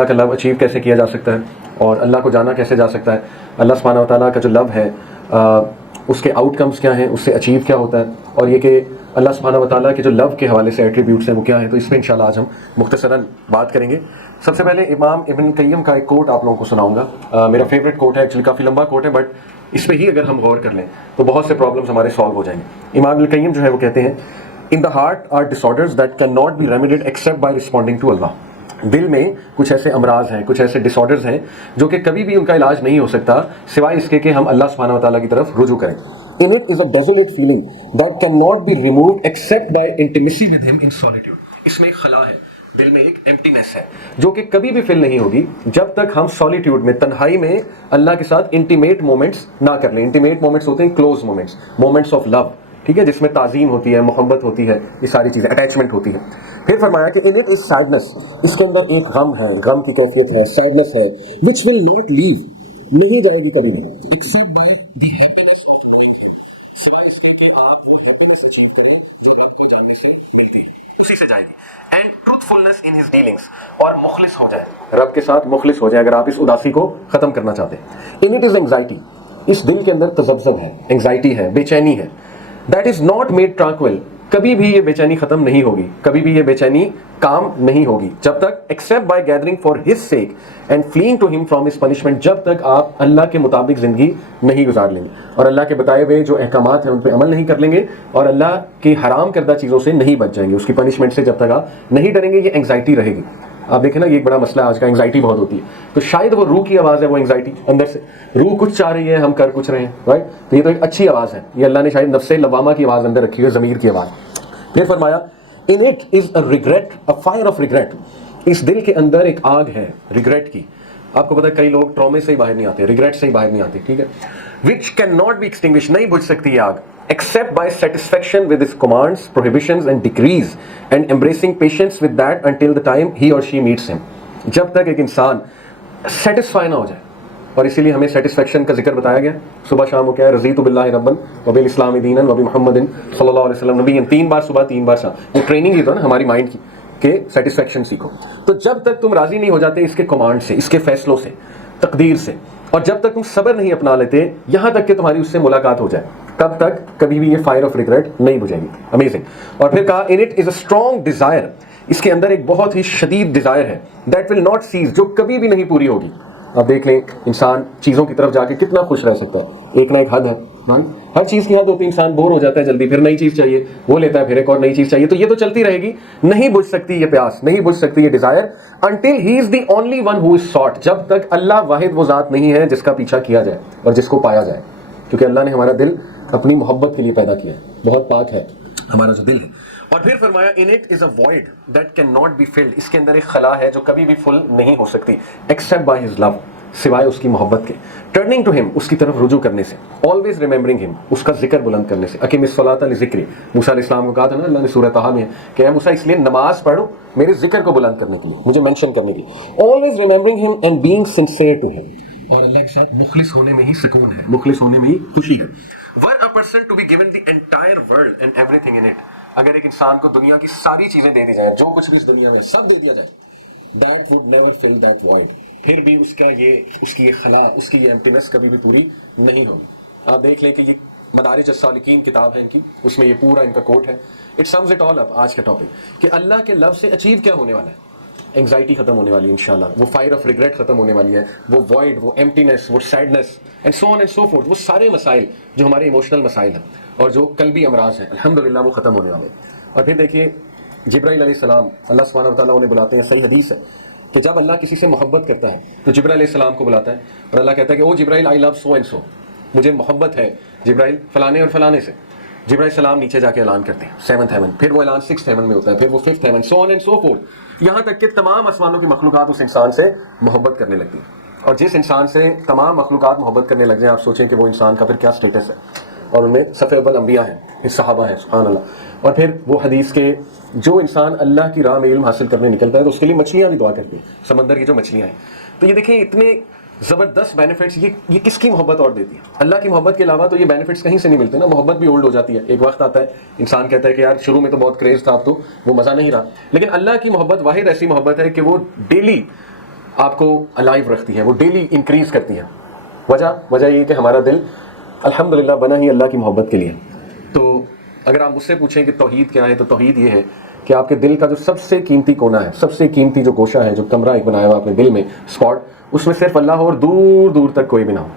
اللہ کا لو اچیو کیسے کیا جا سکتا ہے اور اللہ کو جانا کیسے جا سکتا ہے, اللہ سبحانہ و تعالیٰ کا جو لو ہے اس کے آؤٹ کمز کیا ہیں, اس سے اچیو کیا ہوتا ہے, اور یہ کہ اللہ سبحانہ و تعالیٰ کے جو لو کے حوالے سے ایٹریبیوٹس ہیں وہ کیا ہیں. تو اس پہ انشاءاللہ آج ہم مختصراً بات کریں گے. سب سے پہلے امام ابن قیم کا ایک کوٹ آپ لوگوں کو سناؤں گا. میرا فیوریٹ کوٹ ہے, ایکچولی کافی لمبا کوٹ ہے, بٹ اس پہ ہی اگر ہم غور کر لیں تو بہت سے پرابلمس ہمارے سالو ہو جائیں گے. امام ابن قیم جو ہے وہ کہتے ہیں, in the heart are disorders that cannot be remedied except by responding to Allah. دل میں کچھ ایسے امراض ہیں, کچھ ایسے ڈس آرڈرز ہیں جو کہ کبھی بھی ان کا علاج نہیں ہو سکتا سوائے اس کے کہ ہم اللہ سبحانہ و تعالیٰ کی طرف رجوع کریں. In it is a desolate feeling that cannot be removed except by intimacy with him in solitude. اس میں ایک خلا ہے, دل میں ایک ایمپٹینس ہے جو کہ کبھی بھی فل نہیں ہوگی جب تک ہم سولیٹیوڈ میں, تنہائی میں اللہ کے ساتھ انٹیمیٹ مومنٹس نہ کر لیں. انٹیمیٹ مومنٹس ہوتے ہیں close moments, moments of love, ٹھیک ہے, جس میں تعظیم ہوتی ہے, محبت ہوتی ہے, یہ ساری چیزیں, اٹیچمنٹ ہوتی ہے. پھر فرمایا کہ in it is sadness, اس کے اندر ایک غم ہے, غم کی کیفیت ہے, سیڈنس ہے, which will not leave, نہیں جائے گی کبھی نہیں, except by the happiness of knowing, سوائے اس کے کہ آپ وہ happiness achieve کریں جو رب کو جاننے سے ملتی ہے, اسی سے جائے گی. And truthfulness in his dealings, اور مخلص ہو جائے, رب کے ساتھ مخلص ہو جائے اگر آپ اس اداسی کو ختم کرنا چاہتے ہیں. in it is anxiety, اس دل کے اندر تذبذب ہے, انگزائٹی ہے, بے چینی ہے. that is not made tranquil, کبھی بھی یہ بے چینی ختم نہیں ہوگی, کبھی بھی یہ بے چینی کام نہیں ہوگی جب تک except by gathering for his sake and fleeing to him from his punishment, جب تک آپ اللہ کے مطابق زندگی نہیں گزار لیں گے اور اللہ کے بتائے ہوئے جو احکامات ہیں ان پہ عمل نہیں کر لیں گے اور اللہ کی حرام کردہ چیزوں سے نہیں بچ جائیں گے, اس کی پنشمنٹ سے جب تک آپ نہیں ڈریں گے, یہ انگزائٹی رہے گی. آپ دیکھیں نا, یہ ایک بڑا مسئلہ آج کا, انگزائٹی بہت ہوتی ہے. تو شاید وہ روح کی آواز ہے, وہ انگزائٹی اندر سے, روح کچھ چاہ رہی ہے, ہم کر کچھ رہے ہیں, رائٹ. تو یہ تو ایک اچھی آواز ہے, یہ اللہ نے شاید نفس لوامہ کی آواز اندر رکھی ہے, ضمیر کی آواز. پھر فرمایا in it is a regret, a fire of regret, اس دل کے اندر ایک آگ ہے ریگریٹ کی. آپ کو پتا ہے کئی لوگ ٹرامے سے ہی باہر نہیں آتے, ریگریٹ سے ہی باہر نہیں آتے, ٹھیک ہے. which cannot be extinguished, نہیں بجھ سکتی یہ آگ, except by satisfaction with his commands, prohibitions and decrees and embracing patience with that until the time he or she meets him. جب تک ایک انسان سیٹسفائی نہ ہو جائے, اور اسی لیے ہمیں سیٹسفیکشن کا ذکر بتایا گیا صبح شام. وہ کیا ہے, رضیت باللہ ربا وبالاسلام دینا وبمحمد صلی اللہ علیہ وسلم نبی, 3 بار صبح 3 بار شام. یہ ٹریننگ ہی تو نا ہماری مائنڈ کی کہ سیٹسفیکشن سیکھو. تو جب تک تم راضی نہیں ہو جاتے اس کے کمانڈ سے, اس کے فیصلوں سے, تقدیر سے, اور جب تک تم صبر نہیں اپنا لیتے یہاں تک کہ تمہاری اس سے ملاقات ہو جائے, تب تک کبھی بھی یہ فائر آف ریگریٹ نہیں بجھے گی. امیزنگ. اور پھر کہا in it is a strong desire, اس کے اندر ایک بہت ہی شدید ڈیزائر ہے, that will not cease, جو کبھی بھی نہیں پوری ہوگی. آپ دیکھ لیں انسان چیزوں کی طرف جا کے کتنا خوش رہ سکتا ہے, ایک نہ ایک حد ہے, ہر چیز کی حد ہوتی ہے. انسان بور ہو جاتا ہے جلدی, پھر نئی چیز چاہیے, وہ لیتا ہے, پھر ایک اور نئی چیز چاہیے. تو یہ تو چلتی رہے گی, نہیں بجھ سکتی یہ پیاس, نہیں بجھ سکتی یہ Dzire, until he is the only one who is sought, جب تک اللہ واحد وہ ذات نہیں ہے جس کا پیچھا کیا جائے اور جس کو پایا جائے. کیونکہ اللہ نے ہمارا دل اپنی محبت کے لیے پیدا کیا ہے, بہت پاک ہے ہمارا جو دل ہے. اور پھر فرمایا in it is a void that cannot be filled, اس کے اندر ایک خلا ہے جو کبھی بھی فل نہیں ہو سکتی, except by his love, سوائے اس کی محبت کے. turning to him, اس کی طرف رجوع کرنے سے. always remembering him, اس کا ذکر بلند کرنے سے. اقیم الصلاۃ لذکری, موسیٰ علیہ السلام کو کہا تھا نا اللہ نے سورہ طٰہٰ میں کہ اے موسیٰ اس لیے نماز پڑھو میرے ذکر کو بلند کرنے کے لیے, مجھے مینشن کرنے کے لیے. always remembering him and being sincere to him, اور اللہ کے ساتھ مخلص ہونے میں ہی سکون ہے, مخلص ہونے میں ہی خوشی ہے. were a person to be given the entire world and everything in it, اگر ایک انسان کو دنیا کی ساری چیزیں دے دی جائیں, جو کچھ بھی اس دنیا میں سب دے دیا جائے, that would never fill that void, پھر بھی اس کی یہ خلا, اس کی یہ ایمپٹینس کبھی بھی پوری نہیں ہوگی. آپ دیکھ لیں کہ یہ مدارج السالکین کتاب ہے ان کی, اس میں یہ پورا ان کا کوٹ ہے. اٹ سمز اٹ آل اپ, آج کا ٹاپک کہ اللہ کے لفظ سے اچیو کیا ہونے والا ہے. انگزائٹی ختم ہونے والی ہے انشاءاللہ, وہ فائر آف ریگریٹ ختم ہونے والی ہے, وہ وائڈ, وہ ایمپٹینس, وہ sadness and so on and so fourth, وہ سارے مسائل جو ہمارے ایموشنل مسائل ہیں اور جو قلبی امراض ہیں الحمدللہ وہ ختم ہونے والے ہیں. اور پھر دیکھیے جبرائیل علیہ السلام, اللہ سبحانہ و تعالیٰ انہیں بلاتے ہیں, صحیح حدیث ہے کہ جب اللہ کسی سے محبت کرتا ہے تو جبرائیل علیہ السلام کو بلاتا ہے اور اللہ کہتا ہے کہ او جبرائیل آئی لو سو اینڈ سو, مجھے محبت ہے جبرائیل فلانے اور فلانے سے. جبرائیل السلام نیچے جا کے اعلان کرتے ہیں 7th heaven, پھر وہ اعلان 6th heaven میں ہوتا ہے, پھر وہ 5th heaven, so on and so forth, یہاں تک کہ تمام آسمانوں کی مخلوقات اس انسان سے محبت کرنے لگتی ہیں. اور جس انسان سے تمام مخلوقات محبت کرنے لگ جائیں, آپ سوچیں کہ وہ انسان کا پھر کیا سٹیٹس ہے. اور ان میں صفِ اول انبیاء ہیں, صحابہ ہیں, سبحان اللہ. اور پھر وہ حدیث کے جو انسان اللہ کی راہ میں علم حاصل کرنے نکلتا ہے تو اس کے لیے مچھلیاں بھی دعا کرتی ہیں, سمندر کی جو مچھلیاں ہیں. تو یہ دیکھیں اتنے زبردست بینیفٹس, یہ کس کی محبت اور دیتی ہے؟ اللہ کی محبت کے علاوہ تو یہ بینیفٹس کہیں سے نہیں ملتے نا. محبت بھی اولڈ ہو جاتی ہے, ایک وقت آتا ہے انسان کہتا ہے کہ یار شروع میں تو بہت کریز تھا, اب تو وہ مزہ نہیں رہا. لیکن اللہ کی محبت واحد ایسی محبت ہے کہ وہ ڈیلی آپ کو الائیو رکھتی ہے, وہ ڈیلی انکریز کرتی ہے. وجہ یہ کہ ہمارا دل الحمدللہ بنا ہی اللہ کی محبت کے لیے. تو اگر آپ مجھ سے پوچھیں کہ توحید کیا ہے, تو توحید یہ ہے کہ آپ کے دل کا جو سب سے قیمتی کونا ہے, سب سے قیمتی جو گوشہ ہے, جو کمرہ ایک بنایا ہوا اپنے دل میں اسپاٹ, اس میں صرف اللہ ہو اور دور دور تک کوئی بھی نہ ہو.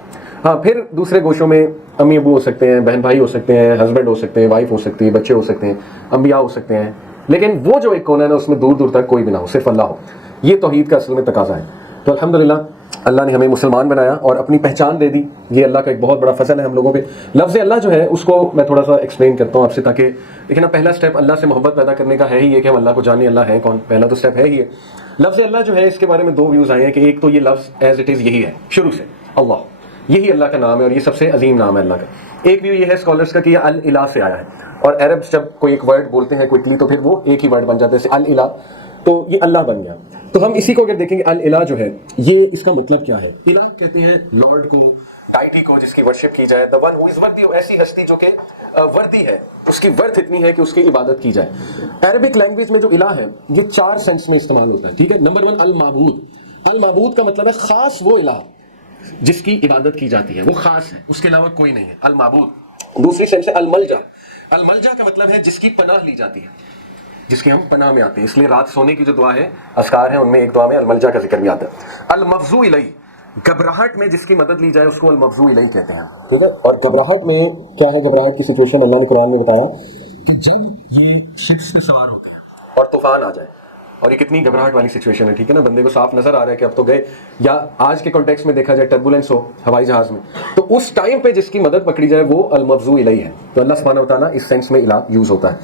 ہاں پھر دوسرے گوشوں میں امی ابو ہو سکتے ہیں, بہن بھائی ہو سکتے ہیں, ہسبینڈ ہو سکتے ہیں, وائف ہو سکتی ہے, بچے ہو سکتے ہیں, انبیاء ہو سکتے ہیں, لیکن وہ جو ایک کونا ہے نا, اس میں دور دور تک کوئی بھی نہ ہو, صرف اللہ ہو. یہ توحید کا اصل میں تقاضا ہے. تو الحمدللہ اللہ نے ہمیں مسلمان بنایا اور اپنی پہچان دے دی. یہ اللہ کا ایک بہت بڑا فضل ہے ہم لوگوں پہ. لفظ اللہ جو ہے اس کو میں تھوڑا سا ایکسپلین کرتا ہوں آپ سے, تاکہ دیکھنا پہلا اسٹیپ اللہ سے محبت پیدا کرنے کا ہے ہی یہ کہ ہم اللہ کو جانیں اللہ ہے کون. پہلا تو اسٹیپ ہے ہی ہے. لفظ اللہ جو ہے اس کے بارے میں دو ویوز آئے ہیں کہ ایک تو یہ لفظ ایز اٹ از یہی ہے شروع سے, اللہ یہی اللہ کا نام ہے اور یہ سب سے عظیم نام ہے اللہ کا. ایک ویو یہ ہے اسکالرس کا کہ یہ الالہ سے آیا ہے, اور عربس جب کوئی ایک ورڈ بولتے ہیں کوئکلی تو پھر وہ ایک ہی ورڈ بن جاتا ہے, جیسے الالہ, تو یہ اللہ بن گیا. تو ہم اسی کو اگر دیکھیں گے الالہ جو ہے یہ اس کا مطلب کیا ہے. الہ کہتے ہیں لارڈ کو, ڈائٹی کو, جس کی ورشپ کی جائے. the one who is worthy, ایسی ہستی جو کہ وردی ہے, اس کی ورتھ اتنی ہے کہ اس کی عبادت کی جائے. عربک لینگویج میں جو الہ ہے یہ 4 سینس میں استعمال ہوتا ہے, ٹھیک ہے. نمبر 1 المعبود. المعبود کا مطلب ہے خاص وہ الہ جس کی عبادت کی جاتی ہے, وہ خاص ہے, اس کے علاوہ کوئی نہیں ہے, المعبود. دوسری سینس ہے الملجا. الملجا کا مطلب ہے جس کی پناہ لی جاتی ہے, جس کی ہم پناہ میں آتے ہیں. اس لیے رات سونے کی جو دعا ہے, اذکار ہیں, ان میں ایک دعا میں الملجا کا ذکر بھی آتا ہے. المفزو الیہ, گھبراہٹ میں جس کی مدد لی جائے اس کو المفزو الیہ کہتے ہیں, ٹھیک ہے. اور گھبراہٹ میں کیا ہے, گھبراہٹ کی سچویشن اللہ نے قرآن میں بتایا کہ جب یہ شپس پہ سوار ہوتے ہیں اور طوفان آ جائے, اور یہ کتنی گھبراہٹ والی سچویشن ہے, ٹھیک ہے نا. بندے کو صاف نظر آ رہا ہے کہ اب تو گئے, یا آج کے کانٹیکس میں دیکھا جائے ٹربولنس ہو ہوائی جہاز میں, تو اس ٹائم پہ جس کی مدد پکڑی جائے وہ المفزو الیہ ہے. تو اللہ سبحانہ و تعالیٰ اس سینس میں الہ یوز ہوتا ہے.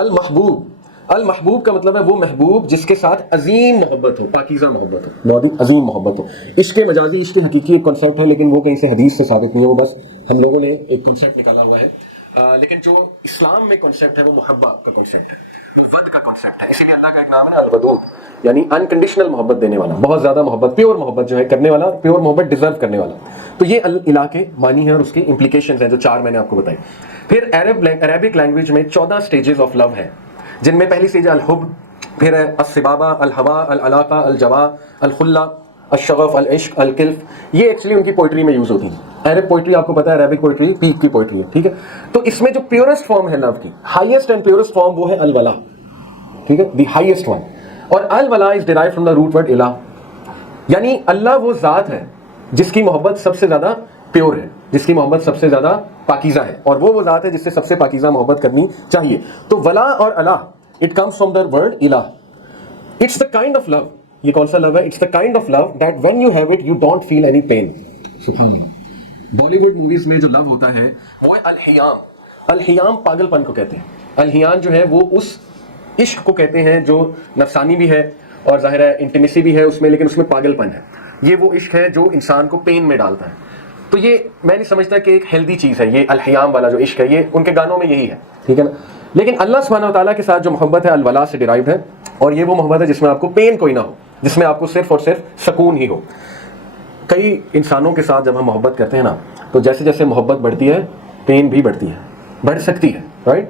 المحبوب. المحبوب کا مطلب ہے وہ محبوب جس کے ساتھ عظیم محبت ہو, پاکیزہ محبت ہو, عظیم محبت ہو. عشق مجازی, عشق حقیقی ایک کنسیپٹ ہے, لیکن وہ کہیں سے حدیث سے ثابت نہیں ہے, وہ بس ہم لوگوں نے ایک کنسیپٹ نکالا ہوا ہے. لیکن جو اسلام میں کنسیپٹ ہے وہ محبہ کا کنسیپٹ ہے, الود کا کنسیپٹ ہے. اسی لیے اللہ کا ایک نام ہے الودود, یعنی انکنڈیشنل محبت دینے والا, بہت زیادہ محبت, پیور محبت جو ہے کرنے والا, پیور محبت ڈیزرو کرنے والا. تو یہ الہ کے معنی ہیں اور اس کی امپلیکیشنز ہیں جو 4 میں نے آپ کو بتائی. پھر عربک لینگویج میں 14 سٹیجز آف لو ہیں, جن میں پہلی سٹیج الحب, پھر ہے الصبابہ, الہوا, العلاقہ, الجوا, الخلہ, الشغف, العشق, الکلف. یہ ایکچولی ان کی پوئٹری میں یوز ہوتی ہیں. عرب پوئٹری آپ کو پتا ہے, عربک پوئٹری پیک کی پوئٹری ہے, ٹھیک ہے. تو اس میں جو پیورسٹ فارم ہے لو کی, ہائیسٹ اینڈ پیورسٹ فارم, وہ ہے الولا, ٹھیک ہے, دی ہائیسٹ ون. اور الولا is derived from the root word الہ, یعنی اللہ وہ ذات ہے جس کی محبت سب سے زیادہ پیور ہے, جس کی محبت سب سے زیادہ پاکیزہ ہے, اور وہ ذات ہے جس سے سب سے پاکیزہ محبت کرنی چاہیے. تو ولا اور Allah, it comes from the word الہ. It's the kind of love. یہ کون سا لو ہے؟ It's the kind of love that when you have it you don't feel any pain. سبحان اللہ. بالی ووڈ موویز میں جو لو ہوتا ہے وہ الحیام. الحیام پاگل پن کو کہتے ہیں. الحیان جو ہے وہ اس عشق کو کہتے ہیں جو نفسانی بھی ہے اور ظاہر ہے انٹیمیسی بھی ہے اس میں, لیکن اس میں پاگل پن ہے. یہ وہ عشق ہے جو انسان کو پین میں ڈالتا ہے. تو یہ میں نہیں سمجھتا کہ ایک ہیلدی چیز ہے یہ الحیام والا جو عشق ہے, یہ ان کے گانوں میں یہی ہے, ٹھیک ہے نا. لیکن اللہ سبحانہ و تعالیٰ کے ساتھ جو محبت ہے الولا سے ڈیرائیوڈ ہے, اور یہ وہ محبت ہے جس میں آپ کو پین کوئی نہ ہو, جس میں آپ کو صرف اور صرف سکون ہی ہو. کئی انسانوں کے ساتھ جب ہم محبت کرتے ہیں نا, تو جیسے جیسے محبت بڑھتی ہے پین بھی بڑھتی ہے, بڑھ سکتی ہے, رائٹ.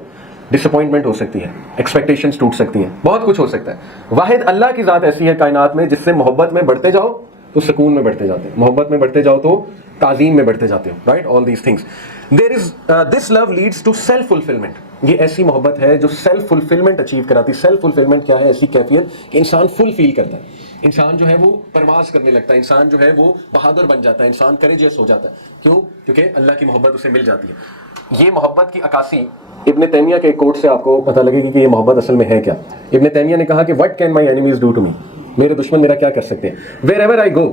ڈس اپوائنٹمنٹ ہو سکتی ہے, ایکسپیکٹیشنز ٹوٹ سکتی ہیں, بہت کچھ ہو سکتا ہے. واحد اللہ کی ذات ایسی ہے کائنات میں جس سے محبت میں بڑھتے جاؤ تو سکون میں بڑھتے جاتے ہیں, محبت میں بڑھتے جاؤ تو تعظیم میں بڑھتے جاتے ہو, right. All these things. There is this love leads to self fulfilment. یہ ایسی محبت ہے جو سیلف فلفلمنٹ اچیو کراتی. سیلف فلفلمنٹ کیا ہے؟ ایسی کیفیت کہ انسان فل فیل کرتا ہے, انسان جو ہے وہ پرواز کرنے لگتا ہے, انسان جو ہے وہ بہادر بن جاتا ہے, انسان کریجیس ہو جاتا ہے. کیوں؟ کیونکہ اللہ کی محبت اسے مل جاتی ہے. یہ محبت کی عکاسی ابن تیمیہ کے کوٹ سے آپ کو پتہ لگے گی کہ یہ محبت اصل میں ہے کیا. ابن تیمیہ نے کہا کہ what can my enemies do to me, میرے دشمن میرا کیا کر سکتے ہیں. ویئر ایور آئی گو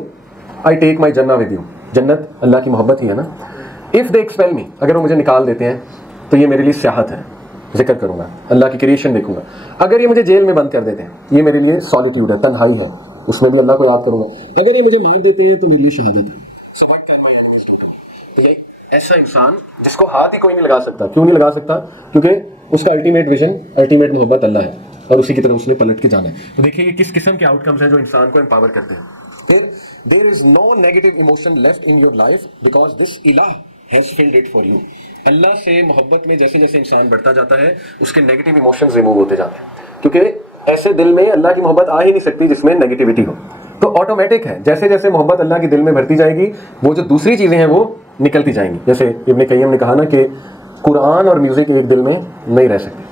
آئی ٹیک مائی جنہ ود یو. جنت اللہ کی محبت ہی ہے نا. اف دے ایکسپیل می, اگر وہ مجھے نکال دیتے ہیں تو یہ میرے لیے سیاحت ہے, ذکر کروں گا, اللہ کی کریشن دیکھوں گا. اگر یہ مجھے جیل میں بند کر دیتے ہیں, یہ میرے لیے سالیٹیوڈ ہے, تنہائی ہے, اس میں بھی اللہ کو یاد کروں گا. اگر یہ مجھے مار دیتے ہیں تو میرے لیے شہادت ہے. ایسا انسان جس کو ہاتھ ہی کوئی نہیں لگا سکتا. کیوں نہیں لگا سکتا؟ کیونکہ اس کا الٹیمیٹ ویژن, الٹیمیٹ محبت اللہ ہے, اور اسی کی طرف اس نے پلٹ کے جانا ہے. تو دیکھیے یہ کس قسم کے آؤٹ کمز ہیں جو انسان کو امپاور کرتے ہیں. پھر there is no negative emotion left in your life because this الہ has filled it for you. Allah سے محبت میں جیسے جیسے انسان بڑھتا جاتا ہے اس کے نیگیٹو ایموشنز ریموو ہوتے جاتے ہیں, کیونکہ ایسے دل میں اللہ کی محبت آ ہی نہیں سکتی جس میں نیگیٹیوٹی ہو. تو آٹومیٹک ہے، جیسے جیسے محبت اللہ کے دل میں بھرتی جائے گی وہ جو دوسری چیزیں ہیں وہ نکلتی جائیں گی. جیسے ابن قیم نے کہا نا کہ قرآن اور میوزک ایک دل میں نہیں رہ سکتے.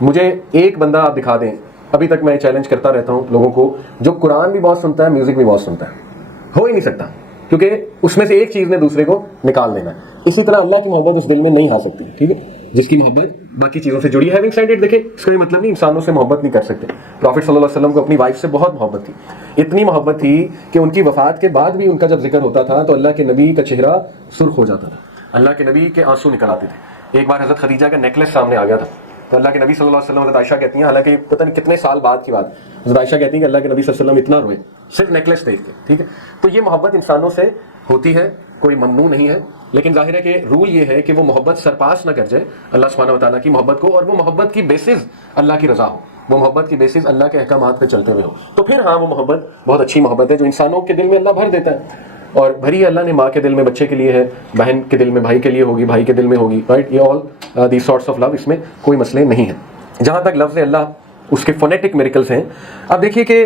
مجھے ایک بندہ آپ دکھا دیں، ابھی تک میں چیلنج کرتا رہتا ہوں لوگوں کو، جو قرآن بھی بہت سنتا ہے میوزک بھی بہت سنتا ہے. ہو ہی نہیں سکتا، کیونکہ اس میں سے ایک چیز نے دوسرے کو نکال دینا ہے. اسی طرح اللہ کی محبت اس دل میں نہیں آ سکتی. ٹھیک ہے، جس کی محبت باقی چیزوں سے جڑی ہے. ہیونگ سیڈ اٹ، دیکھیں اس کا یہ مطلب نہیں انسانوں سے محبت نہیں کر سکتے. پروفٹ صلی اللہ علیہ وسلم کو اپنی وائف سے بہت محبت تھی، اتنی محبت تھی کہ ان کی وفات کے بعد بھی ان کا جب ذکر ہوتا تھا تو اللہ کے نبی کا چہرہ سرخ ہو جاتا تھا، اللہ کے نبی کے آنسو نکل آتے تھے. ایک بار حضرت خدیجہ کا نیکلس سامنے آ گیا تھا تو اللہ کے نبی صلی اللہ علیہ وسلم، حضرت عائشہ کہتی ہیں، حالانکہ پتہ نہیں کتنے سال بعد کی بات، حضرت عائشہ کہتی ہیں کہ اللہ کے نبی صلی اللہ علیہ وسلم اتنا روئے صرف نیکلس دیکھ کے. ٹھیک ہے، تو یہ محبت انسانوں سے ہوتی ہے، کوئی ممنوع نہیں ہے، لیکن ظاہر ہے کہ رول یہ ہے کہ وہ محبت سرپاس نہ کر جائے اللہ سبحانہ و تعالیٰ کی محبت کو، اور وہ محبت کی بیسز اللہ کی رضا ہو، وہ محبت کی بیسز اللہ کے احکامات پہ چلتے ہوئے ہو. تو پھر ہاں وہ محبت بہت اچھی محبت ہے جو انسانوں کے دل میں اللہ بھر دیتا ہے. اور بھری اللہ نے ماں کے دل میں بچے کے لیے ہے، بہن کے دل میں بھائی کے لیے ہوگی، بھائی کے دل میں ہوگی، رائٹ. یہ all these sorts of love, اس میں کوئی مسئلے نہیں ہیں. جہاں تک لفظ اللہ اس کے فونیٹک میریکلز ہیں، اب دیکھیے کہ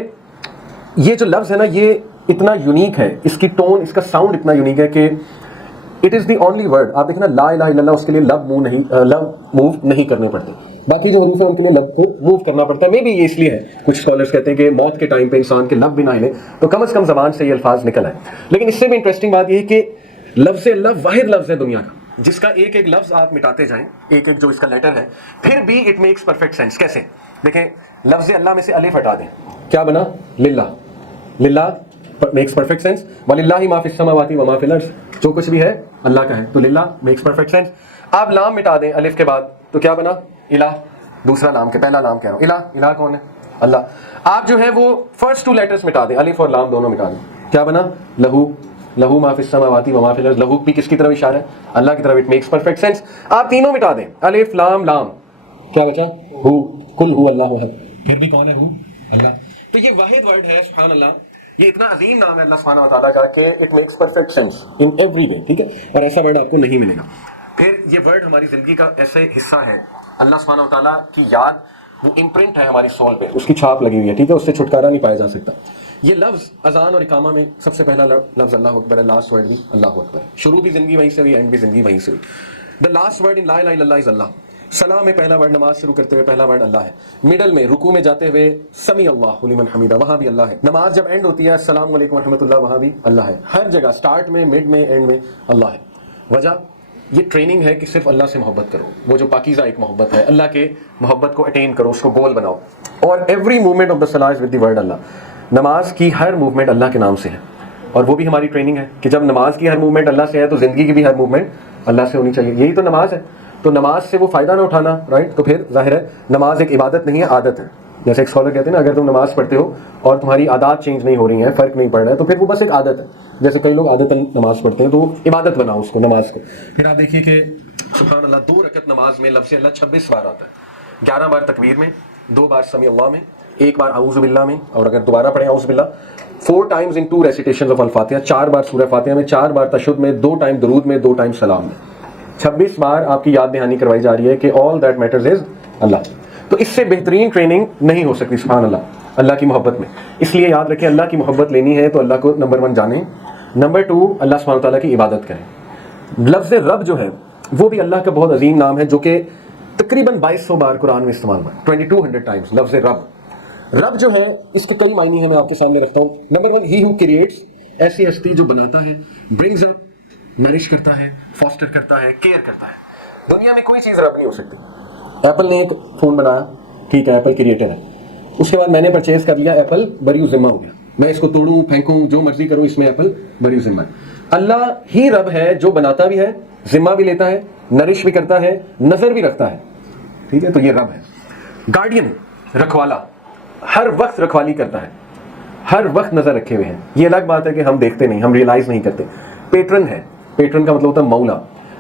یہ جو لفظ ہے نا یہ اتنا یونیک ہے، اس کی ٹون، اس کا ساؤنڈ اتنا یونیک ہے کہ it is the only word. آپ دیکھیں نا لا الہ الا اللہ، اس کے لیے لب موو نہیں کرنے پڑتے. باقی جو حروف ہیں ان کے لیے لب کو موو کرنا پڑتا ہے. مے بی یہ اس لیے ہے، کچھ اسکالرس کہتے ہیں کہ موت کے ٹائم پہ انسان کے لب بھی نہ ہلیں تو کم از کم زبان سے یہ الفاظ نکل آئے. لیکن اس سے بھی انٹرسٹنگ بات یہ ہے کہ لفظ اللہ واحد لفظ ہے دنیا کا جس کا ایک ایک لفظ آپ مٹاتے جائیں، ایک ایک جو اس کا لیٹر ہے، پھر بھی اٹ میکس پرفیکٹ سینس. کیسے؟ دیکھیں لفظ اللہ میں سے الف ہٹا دیں، کیا بنا؟ للہ. للہ میکس پرفیکٹ سینس. وَلِلَّهِ مَا فِي السَّمَاوَاتِ وَمَا فِي الْأَرْضِ، جو کچھ بھی ہے اللہ کا ہے، تو للہ میکس پرفیکٹ سینس. آپ لام مٹا دیں الف کے بعد تو کیا بنا؟ الہ. دوسرا نام کے پہلا نام کہہ رہا ہوں، الہ. الہ کون ہے؟ اللہ. آپ جو ہے وہ فرسٹ ٹو لیٹرز مٹا دیں، الف اور لام دونوں مٹا دیں، کیا بنا؟ لہو. لہو ما فی السماوات وما فی الارض. لہو بھی کس کی طرف اشارہ ہے؟ اللہ کی طرف. It makes perfect sense. آپ تینوں مٹا دیں، الف لام لام، کیا بچا؟ ہو. قل هو اللہ احد. پھر بھی کون ہے؟ ہو، اللہ. تو یہ واحد ورڈ ہے، سبحان اللہ. یہ اتنا عظیم نام ہے اللہ سبحانہ و تعالیٰ کا کہ it makes perfect sense in every way. ٹھیک ہے، اور ایسا ورڈ آپ کو نہیں ملے گا. پھر یہ ورڈ ہماری زندگی کا ایسے حصہ ہے، اللہ سبحانہ و تعالیٰ کی یاد وہ امپرنٹ ہے ہماری سول پہ، اس کی چھاپ لگی ہوئی ہے. ٹھیک ہے، اس سے چھٹکارا نہیں پایا جا سکتا. یہ لفظ اذان اور اقامہ میں سب سے پہلا لفظ اللہ اکبر ہے. لاسٹ ورڈ بھی اللہ اکبر. شروع بھی زندگی وہیں سے ہوئی، اینڈ بھی زندگی وہیں سے ہوئی. دا لاسٹ ورڈ ان لا الہ الا اللہ از اللہ. صلاح میں پہلا ورڈ، نماز شروع کرتے ہوئے پہلا ورڈ اللہ ہے. مڈل میں رکوع میں جاتے ہوئے سمیع اللہ لمن حمیدہ، وہاں بھی اللہ ہے. نماز جب اینڈ ہوتی ہے السلام علیکم ورحمۃ اللہ، وہاں بھی اللہ ہے. ہر جگہ اسٹارٹ میں، مڈ میں، اینڈ میں اللہ ہے. وجہ یہ ٹریننگ ہے کہ صرف اللہ سے محبت کرو، وہ جو پاکیزہ ایک محبت ہے، اللہ کے محبت کو اٹین کرو، اس کو گول بناؤ. اور ایوری موومنٹ آف دا صلاح از ود دی ورڈ اللہ. نماز کی ہر موومنٹ اللہ کے نام سے ہے، اور وہ بھی ہماری ٹریننگ ہے کہ جب نماز کی ہر موومنٹ اللہ سے ہے تو زندگی کی بھی ہر موومنٹ اللہ سے ہونی چاہیے. یہی تو نماز ہے. تو نماز سے وہ فائدہ نہ اٹھانا، رائٹ. تو پھر ظاہر ہے نماز ایک عبادت نہیں ہے، عادت ہے. جیسے ایک اسکالر کہتے ہیں نا، اگر تم نماز پڑھتے ہو اور تمہاری عادات چینج نہیں ہو رہی ہیں، فرق نہیں پڑ رہا ہے، تو پھر وہ بس ایک عادت ہے. جیسے کئی لوگ عادت نماز پڑھتے ہیں تو وہ عبادت بناؤ اس کو، نماز کو. پھر آپ دیکھیے کہ سبحان اللہ 2 رکعت نماز میں لفظ اللہ 26 بار آتا ہے. 11 بار تکبیر میں، 2 بار سمیع اللہ میں، 1 بار اعوذ باللہ میں، اور اگر دوبارہ پڑھیں اعوذ باللہ 4 times in 2 recitations of الفاتحہ، 4 بار سورہ فاتحہ میں، 4 بار تشہد میں، 2 ٹائم درود میں، 2 ٹائم سلام میں. 26 بار آپ کی یاد دہانی کروائی جا رہی ہے کہ all that matters is اللہ. تو اس سے بہترین ٹریننگ نہیں ہو سکتی سبحان اللہ اللہ کی محبت میں. اس لیے یاد رکھیں، اللہ کی محبت لینی ہے تو اللہ کو نمبر 1 جانیں، نمبر 2 اللہ سبحانہ تعالیٰ کی عبادت کریں. لفظ رب جو ہے وہ بھی اللہ کا بہت عظیم نام ہے، جو کہ تقریباً 2200 بار قرآن میں استعمال ہوا، 2200 ٹائمز لفظ رب. رب جو ہے اس کے کئی معنی ہیں، میں آپ کے سامنے رکھتا ہوں. نمبر 1 ہی ہو کریٹس، ایسی ہستی جو بناتا ہے، برنگز اپ نرش کرتا ہے، فاسٹر کرتا ہے، کیئر کرتا ہے. دنیا میں کوئی چیز رب نہیں ہو سکتی. ایپل نے ایک فون بنایا، ٹھیک ہے، ایپل کریٹر ہے. اس کے بعد میں نے پرچیز کر لیا، ایپل بری ذمہ ہو گیا. میں اس کو توڑوں پھینکوں جو مرضی کروں، اس میں ایپل بری ذمہ ہے. اللہ ہی رب ہے جو بناتا بھی ہے، ذمہ بھی لیتا ہے، نرش بھی کرتا ہے، نظر بھی رکھتا ہے. ٹھیک ہے، تو یہ رب ہے. گارڈین، رکھوالا، ہر وقت رکھوالی کرتا ہے، ہر وقت نظر رکھے ہوئے ہیں. یہ الگ بات ہے کہ ہم دیکھتے نہیں، ہم ریئلائز نہیں کرتے. پیٹرن ہے، پیٹرن کا مطلب ہوتا ہے مولا،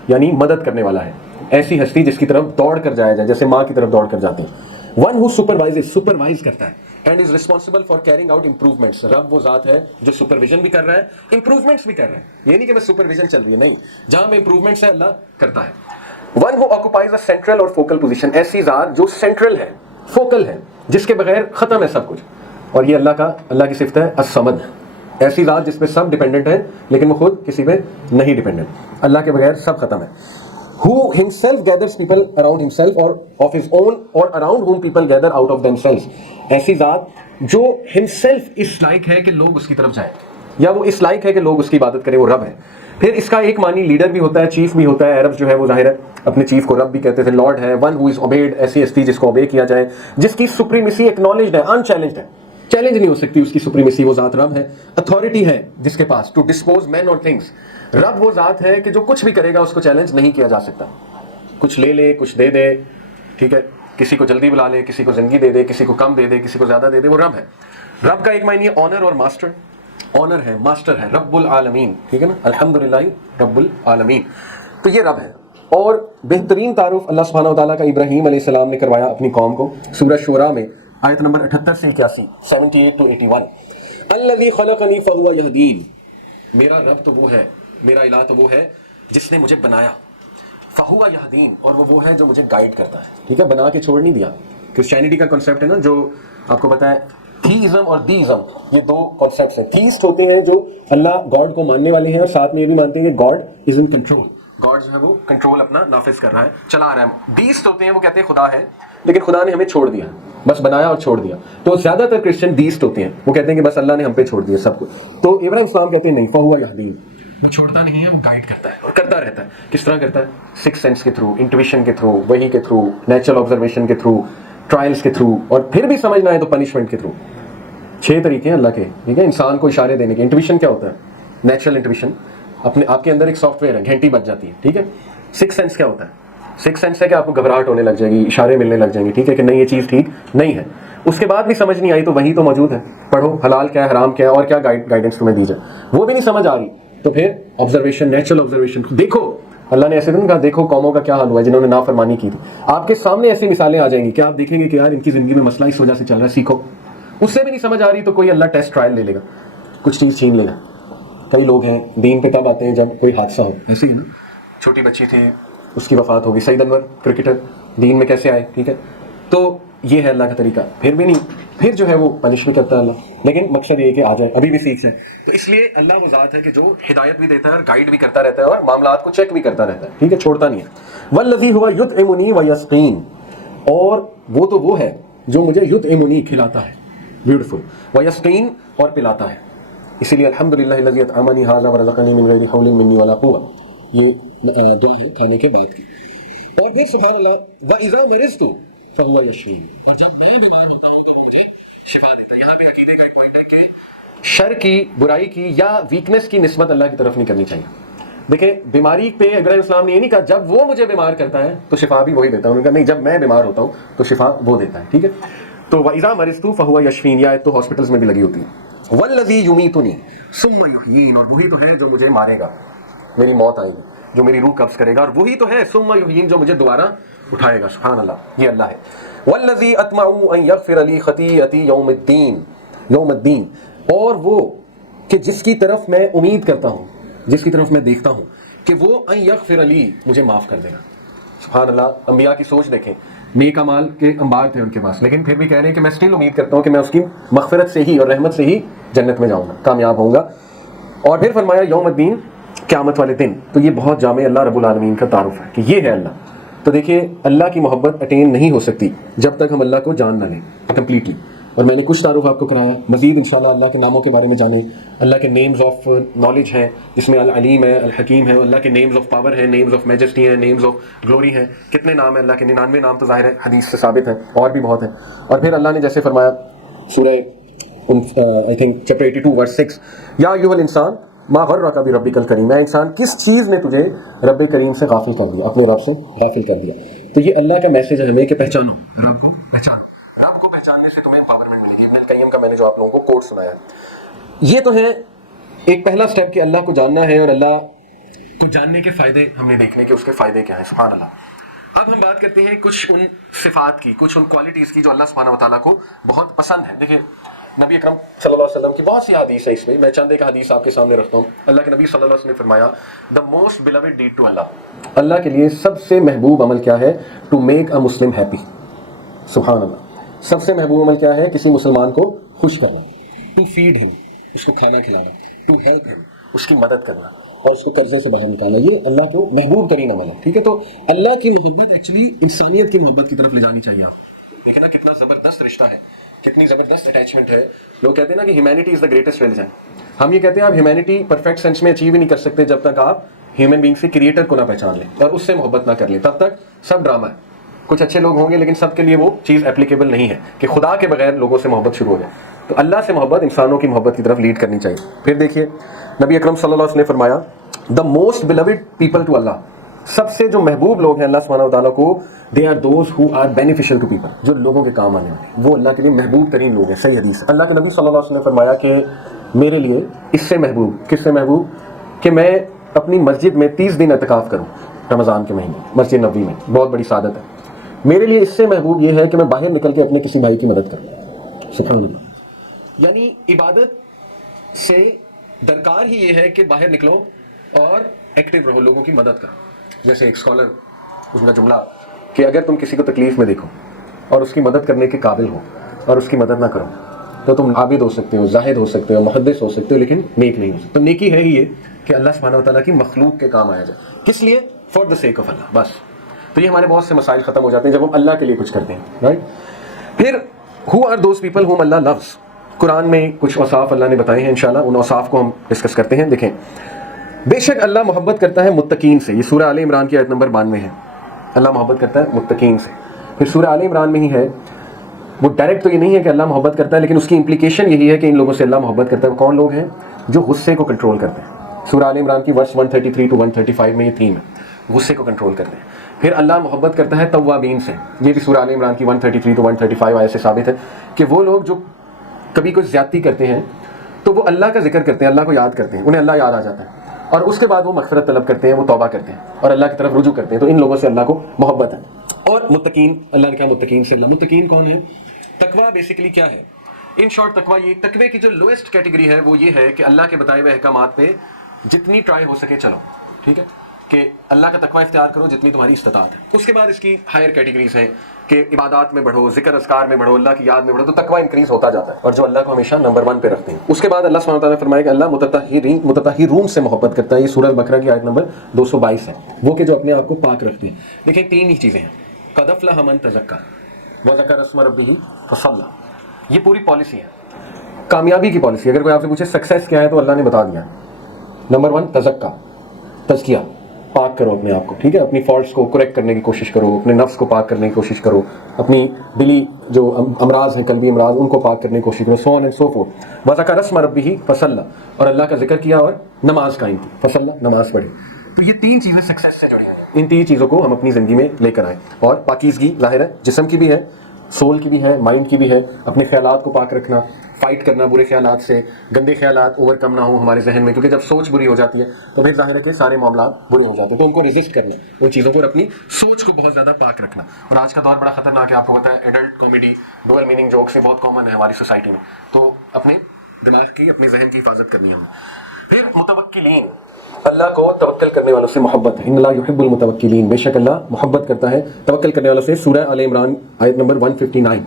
یعنی مدد کرنے والا ہے. ایسی ہستی جس کی طرف دوڑ کر جایا جائے، جیسے ماں کی طرف دوڑ کر جاتے ہیں. ون ہو سپروائزز، سپروائز کرتا ہے، and is responsible for carrying out improvements. رب وہ ذات ہے جو سپرویژن بھی کر رہا ہے، امپروومنٹس بھی کر رہا ہے. یہ نہیں کہ بس سپرویژن چل رہی ہے، نہیں، جہاں میں امپروومنٹس ہے اللہ کرتا ہے. One who occupies a central اور فوکل پوزیشن، ایسی ذات جو سینٹرل ہے، فوکل ہے، جس کے بغیر ختم ہے سب کچھ. اور یہ اللہ کی صفت ہے الصمد. ایسی ذات جس پہ سب ڈپینڈنٹ ہیں لیکن وہ خود کسی پہ نہیں ڈپینڈنٹ. اللہ کے بغیر سب ختم ہے. Who himself gathers people around himself or of his own or around whom people gather out of themselves. ایسی ذات جو himself اس لائق ہے کہ لوگ اس کی طرف جائیں, یا وہ اس لائق ہے کہ لوگ اس کی عبادت کریں, وہ رب ہے. پھر اس کا ایک معنی لیڈر بھی ہوتا ہے, چیف بھی ہوتا ہے. عرب جو ہے وہ ظاہر ہے اپنے چیف کو رب بھی کہتے تھے, لارڈ ہے. ون ہو از اوبیڈ, ایسی ہستی جس کو اوبے کیا جائے, جس کی سپریمیسی ایکنالجڈ ہے, انچیلنجڈ ہے, چیلنج نہیں ہو سکتی اس کی سپریمیسی. وہ ذات رب ہے. اتھارٹی ہے جس کے پاس ٹو ڈسپوز مین اور تھنگس. رب وہ ذات ہے کہ جو کچھ بھی کرے گا اس کو چیلنج نہیں کیا جا سکتا. کچھ لے لے, کچھ دے دے, ٹھیک ہے, کسی کو جلدی بلا لے, کسی کو زندگی دے دے, کسی کو کم دے دے, کسی کو زیادہ دے دے, وہ رب ہے. رب کا ایک معنی ہے آنر اور ماسٹر. آنر ہے, ماسٹر ہے, رب العالمین, ٹھیک ہے نا, الحمدللہ رب العالمین. تو یہ رب ہے. اور بہترین تعارف اللہ سبحانہ و تعالیٰ کا ابراہیم علیہ السلام نے کروایا اپنی قوم کو سورہ شورا میں آیت نمبر 78 سے 81, 78 to 81. الذی خلقنی فہو یہدین, میرا رب تو وہ ہے, میرا الہ تو وہ ہے جس نے مجھے بنایا. فہو یہدین, اور وہ ہے جو مجھے گائیڈ کرتا ہے. ٹھیک ہے, بنا کے چھوڑ نہیں دیا. کرسچینٹی کا کنسیپٹ ہے نا, جو آپ کو پتا ہے تھیزم اور دیزم, یہ دو کنسیپٹس ہیں. تھیسٹ ہوتے ہیں جو اللہ گاڈ کو ماننے والے ہیں اور ساتھ میں یہ بھی مانتے ہیں کہ God is in control, God جو ہے وہ کنٹرول اپنا نافذ کر رہا ہے, چلا رہا ہے. دیسٹ ہوتے ہیں وہ کہتے ہیں خدا ہے لیکن خدا نے ہمیں چھوڑ دیا, بس بنایا اور چھوڑ دیا. تو زیادہ تر کرسچن دیسٹ ہوتے ہیں, وہ کہتے ہیں کہ بس اللہ نے ہم پہ چھوڑ دیا سب کچھ. تو ابراہیم اسلام کہتے ہیں نہیں, فہو یہدین, وہ چھوڑتا نہیں ہے, وہ گائیڈ کرتا ہے اور کرتا رہتا ہے. کس طرح کرتا ہے؟ سکس سینس کے تھرو, انٹویشن کے تھرو, وحی کے تھرو, نیچرل آبزرویشن کے تھرو, ٹرائلز کے تھرو, اور پھر بھی سمجھنا ہے تو پنشمنٹ کے تھرو. 6 طریقے ہیں اللہ کے, ٹھیک ہے, انسان کو اشارے دینے کے. انٹویشن کیا ہوتا ہے؟ نیچرل انٹویشن, اپنے آپ کے اندر ایک سافٹ ویئر ہے, گھنٹی بج جاتی ہے, ٹھیک ہے. سکس سینس کیا ہوتا ہے؟ سکس سینس ہے کہ آپ کو گھبراہٹ ہونے لگ جائے گی, اشارے ملنے لگ جائیں گے, ٹھیک ہے, کہ نہیں یہ چیز ٹھیک نہیں ہے. اس کے بعد بھی سمجھ نہیں آئی تو وہی تو موجود ہے, پڑھو حلال کیا ہے, حرام کیا ہے, اور کیا گائیڈنس تمہیں دی جائے, وہ بھی نہیں سمجھ آ رہی تو پھر آبزرویشن, نیچرل آبزرویشن. دیکھو اللہ نے ایسے نہیں کہا دیکھو قوموں کا کیا حال ہوا ہے جنہوں نے نافرمانی کی تھی. آپ کے سامنے ایسی مثالیں آ جائیں گی کہ آپ دیکھیں گے کہ یار ان کی زندگی میں مسئلہ اس وجہ سے چل رہا ہے, سیکھو. اس سے بھی نہیں سمجھ آ رہی تو کوئی اللہ ٹیسٹ ٹرائل لے لے گا, کچھ چیز چھین لے گا. کئی لوگ ہیں دین پہ تب آتے ہیں جب کوئی حادثہ ہو, ایسے ہی نا, چھوٹی بچی تھی اس کی وفات ہوگی, سعید انور کرکٹر, دین میں کیسے آئے, ٹھیک ہے. تو یہ ہے اللہ کا طریقہ. پھر بھی نہیں, پھر جو ہے وہ پنش بھی کرتا ہے اللہ, لیکن مقصد یہ ہے کہ آ جائے, ابھی بھی سیکھ جائے. تو اس لیے اللہ وہ ذات ہے کہ جو ہدایت بھی دیتا ہے اور گائیڈ بھی کرتا رہتا ہے اور معاملات کو چیک بھی کرتا رہتا ہے, ٹھیک ہے, چھوڑتا نہیں ہے. والذی ہوا یطعمنی ویسقین, اور وہ تو وہ ہے جو مجھے یطعمنی کھلاتا ہے, بیوٹیفل, ویسقین, اور پلاتا ہے. اسی لیے الحمدللہ الذی اطعمنی ھذا ورزقنی من غیر حول منی ولا قوة, یہ دعا ہے کھانے کے بعد کی. اور پھر سبحان اللہ, وَإِذَا مَرِضْتُ فَهُوَ يَشْفِينِ, اور جب میں بیمار ہوتا ہوں تو مجھے شفا دیتا ہے. یہاں پہ عقیدے کا ایک پوائنٹ ہے کہ شر کی, برائی کی یا ویکنس کی نسبت اللہ کی طرف نہیں کرنی چاہیے. دیکھیں بیماری پہ ابراہیم السلام نے یہ نہیں کہا جب وہ مجھے بیمار کرتا ہے تو شفا بھی وہی دیتا ہے, انہوں نے کہا نہیں جب میں بیمار ہوتا ہوں تو شفا وہ دیتا ہے, ٹھیک ہے. تو وَإِذَا مَرِضْتُ فَهُوَ يَشْفِينِ, یہ آیت تو ہاسپٹلز میں بھی لگی ہوتی ہے. وَالَّذِي يُمِيتُنِي ثُمَّ يُحْيِينِ, اور وہی تو ہے جو مجھے مارے گا, میری موت آئے گی, جو میری روح قبض کرے گا, اور وہی تو ہے ثُمَّ يُحْيِينِ, جو مجھے دوبارہ اٹھائے گا. سبحان اللہ, یہ اللہ ہے. وَالَّذِي أَطْمَعُ أَن يَغْفِرَ لِي خَطِيئَتِي يَوْمَ الدِّينِ, اور وہ کہ جس کی طرف میں امید کرتا ہوں, جس کی طرف میں دیکھتا ہوں کہ وہ ان یغفر لی, مجھے معاف کر دے گا. سبحان اللہ, انبیاء کی سوچ دیکھیں, نیک اعمال کے انبار تھے ان کے پاس, لیکن پھر بھی کہہ رہے ہیں کہ میں اسٹل امید کرتا ہوں کہ میں اس کی مغفرت سے ہی اور رحمت سے ہی جنت میں جاؤں گا, کامیاب ہوں گا. اور پھر فرمایا یوم الدین, قیامت والے دن. تو یہ بہت جامع اللہ رب العالمین کا تعارف ہے کہ یہ ہے اللہ. تو دیکھیے اللہ کی محبت اٹین نہیں ہو سکتی جب تک ہم اللہ کو جان نہ لیں کمپلیٹلی. اور میں نے کچھ تعارف آپ کو کرایا, مزید انشاءاللہ اللہ کے ناموں کے بارے میں جانیں. اللہ کے نیمز آف نالج ہیں جس میں العلیم ہے, الحکیم ہے. اللہ کے نیمز آف پاور ہیں, نیمز آف میجسٹی ہیں, نیمز آف گلوری ہیں. کتنے نام ہیں اللہ کے؟ 99 نام تو ظاہر ہے حدیث سے ثابت ہیں, اور بھی بہت ہیں. اور پھر اللہ نے جیسے فرمایا سورہ آئی تھنک چیپٹر 82 ورس 6, یا ایھا الانسان ما غرک بربک الکریم, اے انسان کس چیز نے تجھے رب کریم سے غافل کر دیا, اپنے رب سے غافل کر دیا. تو یہ اللہ کا میسج ہے ہمیں کہ پہچانو رب کو, پہچانو رب کو. پہچاننے سے تمہیں امپاورمنٹ ملے گی. ابن القیم کا میں نے جو آپ لوگوں کو کوٹ سنایا ہے, یہ تو ہے ایک پہلا سٹیپ کہ اللہ کو جاننا ہے, اور اللہ کو جاننے کے فائدے ہم نے دیکھنے کہ اس کے فائدے کیا ہیں. سبحان اللہ. اب ہم بات کرتے ہیں کچھ ان صفات کی, کچھ ان کوالٹیز کی جو اللہ سبحانہ و تعالیٰ کو بہت پسند ہے. دیکھیں نبی اکرم صلی اللہ علیہ وسلم کی بہت سی حدیث ہے, اس میں میں چند ایک حدیث آپ کے سامنے رکھتا ہوں. اللہ کے نبی صلی اللہ علیہ وسلم نے فرمایا the most beloved deed to Allah, اللہ کے لیے سب سے محبوب عمل کیا ہے؟ To make a Muslim happy. سبحان اللہ. سب سے محبوب عمل کیا ہے؟ کسی مسلمان کو خوش کرنا. ٹو فیڈ ہم, اس کو کھانا کھلانا، ٹو ہیلپ ہم، اس کی مدد کرنا اور اس کو قرضے سے باہر نکالنا، یہ اللہ کو محبوب ترین عمل ہے. ٹھیک ہے، تو اللہ کی محبت ایکچولی انسانیت کی محبت کی طرف لے جانی چاہیے آپ. دیکھیں نا کتنا زبردست رشتہ ہے، کتنی زبردست اٹیچمنٹ ہے. لوگ کہتے ہیں نا کہ humanity is the greatest religion. ہم یہ کہتے ہیں آپ ہیومینٹی پرفیکٹ سینس میں اچیو ہی نہیں کر سکتے جب تک آپ ہیومن بینگ سے کریٹر کو نہ پہچان لیں اور اس سے محبت نہ کر لیں. تب تک سب ڈرامہ ہے. کچھ اچھے لوگ ہوں گے لیکن سب کے لیے وہ چیز اپلیکیبل نہیں ہے کہ خدا کے بغیر لوگوں سے محبت شروع ہو جائے. تو اللہ سے محبت انسانوں کی محبت کی طرف لیڈ کرنی چاہیے. پھر دیکھیے نبی اکرم صلی اللہ علیہ وسلم نے فرمایا the most beloved people to Allah, سب سے جو محبوب لوگ ہیں اللہ سبحانہ و تعالیٰ کو، they are those who are beneficial to people, جو لوگوں کے کام آنے والے ہیں، وہ اللہ کے لیے محبوب ترین لوگ ہیں. صحیح حدیث ہے. اللہ کے نبی صلی اللہ علیہ وسلم نے فرمایا کہ میرے لیے اس سے محبوب، کس سے محبوب، کہ میں اپنی مسجد میں 30 دن اعتکاف کروں رمضان کے مہینے مسجد نبوی میں، بہت بڑی سعادت ہے. میرے لیے اس سے محبوب یہ ہے کہ میں باہر نکل کے اپنے کسی بھائی کی مدد کروں. سبحان اللہ. یعنی عبادت سے درکار ہی یہ ہے کہ باہر نکلو اور ایکٹیو رہو، لوگوں کی مدد کرو. جیسے ایک اسکالر اس کا جملہ کہ اگر تم کسی کو تکلیف میں دیکھو اور اس کی مدد کرنے کے قابل ہو اور اس کی مدد نہ کرو تو تم عابد ہو سکتے ہو، زاہد ہو سکتے ہو، محدث ہو سکتے ہو، لیکن نیک نہیں ہو سکتے. تو نیکی ہے ہی یہ کہ اللہ سبحانہ و تعالیٰ کی مخلوق کے کام آیا جائے. کس لیے؟ فار دا سیک آف اللہ، بس. تو یہ ہمارے بہت سے مسائل ختم ہو جاتے ہیں جب ہم اللہ کے لیے کچھ کرتے ہیں. رائٹ. پھر who are those people whom Allah loves. قرآن میں کچھ اوصاف اللہ نے بتائے ہیں، انشاءاللہ ان اوصاف کو ہم ڈسکس کرتے ہیں. دیکھیں، بے شک اللہ محبت کرتا ہے متقین سے. یہ سورہ آل عمران کی آیت نمبر 92 ہے. اللہ محبت کرتا ہے متقین سے. پھر سورہ آل عمران میں ہی ہے، وہ ڈائریکٹ تو یہ نہیں ہے کہ اللہ محبت کرتا ہے، لیکن اس کی امپلیکیشن یہی ہے کہ ان لوگوں سے اللہ محبت کرتا ہے. وہ کون لوگ ہیں؟ جو غصے کو کنٹرول کرتے ہیں. سورہ آل عمران کی ورس 133 to 135 میں یہ تھیم ہے، غصے کو کنٹرول کرتے ہیں. پھر اللہ محبت کرتا ہے توابین سے. یہ بھی سورہ آل عمران کی 133 to 135 آیت سے ثابت ہے کہ وہ لوگ جو کبھی کوئی زیادتی کرتے ہیں تو وہ اللہ کا ذکر کرتے ہیں، اللہ کو یاد کرتے ہیں، انہیں اللہ یاد آ جاتا ہے اور اس کے بعد وہ مغفرت طلب کرتے ہیں، وہ توبہ کرتے ہیں اور اللہ کی طرف رجوع کرتے ہیں. تو ان لوگوں سے اللہ کو محبت ہے. اور متقین، اللہ نے کہا متقین سے اللہ. متقین کون ہے؟ تقویٰ بیسیکلی کیا ہے؟ ان شارٹ تقویٰ، یہ تقوی کی جو لوئسٹ کیٹیگری ہے وہ یہ ہے کہ اللہ کے بتائے ہوئے احکامات پہ جتنی ٹرائی ہو سکے چلو. ٹھیک ہے، کہ اللہ کا تقویٰ اختیار کرو جتنی تمہاری استطاعت ہے. اس کے بعد اس کی ہائر کیٹیگریز ہیں کہ عبادات میں بڑھو، ذکر اذکار میں بڑھو، اللہ کی یاد میں بڑھو، تو تقویٰ انکریز ہوتا جاتا ہے اور جو اللہ کو ہمیشہ نمبر 1 پہ رکھتے ہیں. اس کے بعد اللہ سبحانہ وتعالیٰ نے فرمایا کہ اللہ متطہرین سے محبت کرتا ہے. یہ سورہ البقرہ کی آیت نمبر 222 ہے. وہ کہ جو اپنے آپ کو پاک رکھتے ہیں. دیکھیں 3 ہی چیزیں ہیں. قد افلح من تزکیٰ وذکر اسم ربہ فصلی. یہ پوری پالیسی ہے، کامیابی کی پالیسی. اگر کوئی آپ سے پوچھے سکسیس کیا ہے تو اللہ نے بتا دیا. نمبر 1 تزکیٰ، تزکیہ، پاک کرو اپنے آپ کو. ٹھیک ہے، اپنی فالٹس کو کریکٹ کرنے کی کوشش کرو، اپنے نفس کو پاک کرنے کی کوشش کرو، اپنی دلی جو امراض ہیں، قلبی امراض، ان کو پاک کرنے کی کوشش کرو. سو آن اینڈ سو فورتھ. وذکر اسم ربہ فصلی، اور اللہ کا ذکر کیا اور نماز قائم کی. فصلی، نماز پڑھی. تو یہ 3 چیزیں سکسیس سے جڑی ہیں. ان 3 چیزوں کو ہم اپنی زندگی میں لے کر آئیں. اور پاکیزگی ظاہر ہے جسم کی بھی ہے، سول کی بھی ہے، مائنڈ کی بھی ہے. اپنے خیالات کو پاک رکھنا، فائٹ کرنا برے خیالات سے، گندے خیالات اوور کم نہ ہوں ہمارے ذہن میں، کیونکہ جب سوچ بری ہو جاتی ہے تو پھر ظاہر ہے کہ سارے معاملات برے ہو جاتے ہیں. تو ان کو ریزسٹ کرنا، ان چیزوں کو، اپنی سوچ کو بہت زیادہ پاک رکھنا. اور آج کا دور بڑا خطرناک ہے، آپ کو پتہ ہے adult comedy, dual meaning joke سے بہت کامن ہے ہماری سوسائٹی میں. تو اپنے دماغ کی، اپنے ذہن کی حفاظت کرنی ہے ہمیں. پھر متوکلین، اللہ کو توکل کرنے والوں سے محبت ہے. ان اللہ یحب المتوکلین، بے شک اللہ محبت کرتا ہے توکل کرنے والوں سے. سورہ آل عمران آیت نمبر 159.